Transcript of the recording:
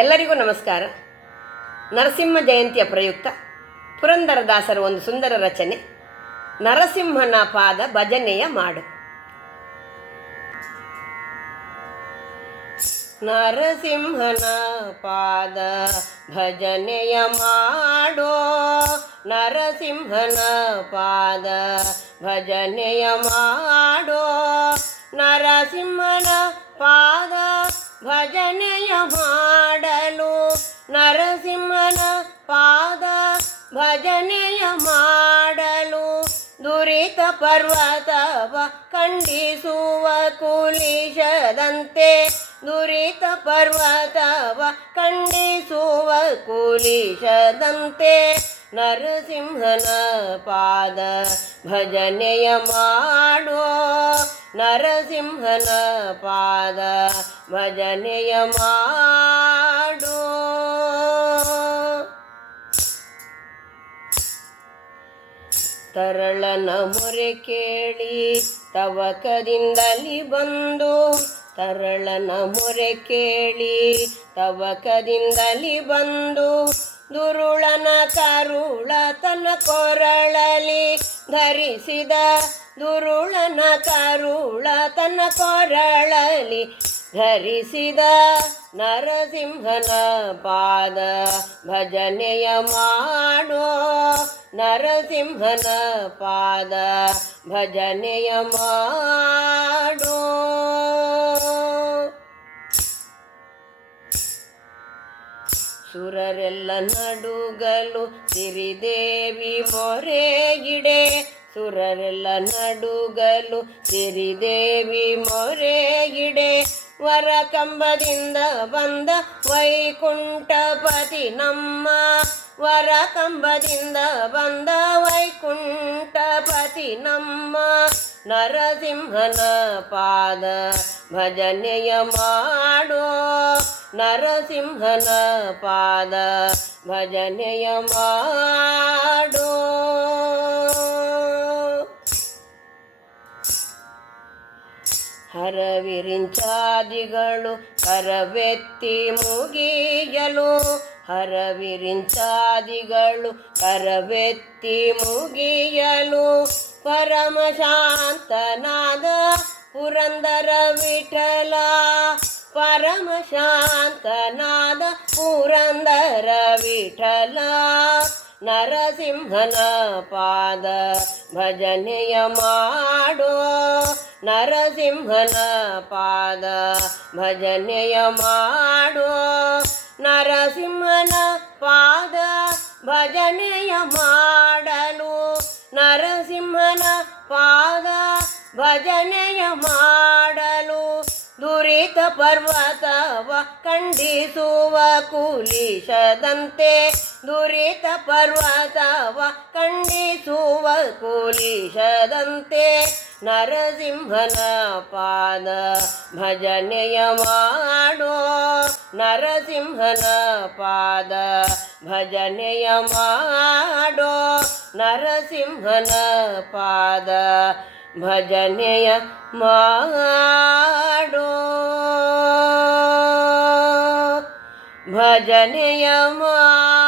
ಎಲ್ಲರಿಗೂ ನಮಸ್ಕಾರ. ನರಸಿಂಹ ಜಯಂತಿಯ ಪ್ರಯುಕ್ತ ಪುರಂದರದಾಸರ ಒಂದು ಸುಂದರ ರಚನೆ, ನರಸಿಂಹನ ಪಾದ ಭಜನೆಯ ಮಾಡು. ನರಸಿಂಹನ ಪಾದ ಭಜನೆಯ ಮಾಡೋ, ನರಸಿಂಹನ ಪಾದ ಭಜನೆಯ ಮಾಡೋ, ನರಸಿಂಹನ ಪಾದ ಭಜನೆಯ ಮಾಡಲು, ನರಸಿಂಹನ ಪಾದ ಭಜನೆಯ ಮಾಡಲು, ದುರಿತ ಪರ್ವತವ ಖಂಡಿಸುವ ಕುಲಿಶದಂತೆ, ದುರಿತ ಪರ್ವತವ ಖಂಡಿಸುವ ಕುಲಿಶದಂತೆ, ನರಸಿಂಹನ ಪಾದ ಭಜನೆಯ ಮಾಡೋ, ನರಸಿಂಹನ ಪಾದ ಭಜನೆಯ ಮಾಡೋ. ತರಳನ ಮೊರೆ ಕೇಳಿ ತವಕದಿಂದಲಿ ಬಂದು, ತರಳನ ಮೊರೆ ಕೇಳಿ ತವಕದಿಂದಲಿ ಬಂದು, ದುರುಳನ ಕರುಳ ತನ್ನ ಕೊರಳಲಿ ಧರಿಸಿದ, ದುರುಳನ ಕರುಳ ತನ್ನ ಕೊರಳಲಿ ಧರಿಸಿದ, ನರಸಿಂಹನ ಪಾದ ಭಜನೆಯ ಮಾಡೋ, ನರಸಿಂಹನ ಪಾದ ಭಜನೆಯ ಮಾಡೋ. ಸುರರೆಲ್ಲ ನಡುಗಲು ಸಿರಿದೇವಿ ಮೊರೆಗಿಡೆ, ಸುರರೆಲ್ಲ ನಡುಗಲು ಸಿರಿದೇವಿ ಮೊರೆಗಿಡೆ, ವರ ಕಂಬದಿಂದ ಬಂದ ವೈಕುಂಠಪತಿ ನಮ್ಮ, ವರ ಕಂಬದಿಂದ ಬಂದ ವೈಕುಂಠಪತಿ ನಮ್ಮ, ನರಸಿಂಹನ ಪಾದ ಭಜನೆಯ ಮಾಡೋ, ನರಸಿಂಹನ ಪಾದ ಭಜನೆಯ ಮಾಡೋ. ಹರವಿರಿಂಚಾದಿಗಳು ಕರವೆತ್ತಿ ಮುಗಿಯಲು, ಹರವಿರಿಂಚಾದಿಗಳು ಕರವೆತ್ತಿ ಮುಗಿಯಲು, ಪರಮ ಶಾಂತನಾದ ಪುರಂದರ ವಿಠಲ, ಪರಮ ಶಾಂತನಾದ ಪುರಂದರ ವಿಠಲ, ನರಸಿಂಹನ ಪಾದ ಭಜನೆಯ ಮಾಡೋ, ನರಸಿಂಹನ ಪಾದ ಭಜನೆಯ ಮಾಡೋ, ನರಸಿಂಹನ ಪಾದ ಭಜನೆಯ ಮಾಡಲು, ನರಸಿಂಹನ ಪಾದ ಭಜನೆಯ ಮಾಡಲು, ದುರಿತ ಪರ್ವತವ ಖಂಡಿಸುವ ಕುಲಿಶದಂತೆ, ದುರಿತ ಪರ್ವತವ ಖಂಡಿಸುವ ಕುಲಿಶದಂತೆ, ನರಸಿಂಹನ ಪಾದ ಭಜನೆಯ ಮಾಡೋ, ನರಸಿಂಹನ ಪಾದ ಭಜನೆಯ ಮಾಡೋ, ನರಸಿಂಹನ ಪಾದ ಭಜನೆಯ ಮಾಡೋ, ಭಜನೆಯ ಮಾಡೋ.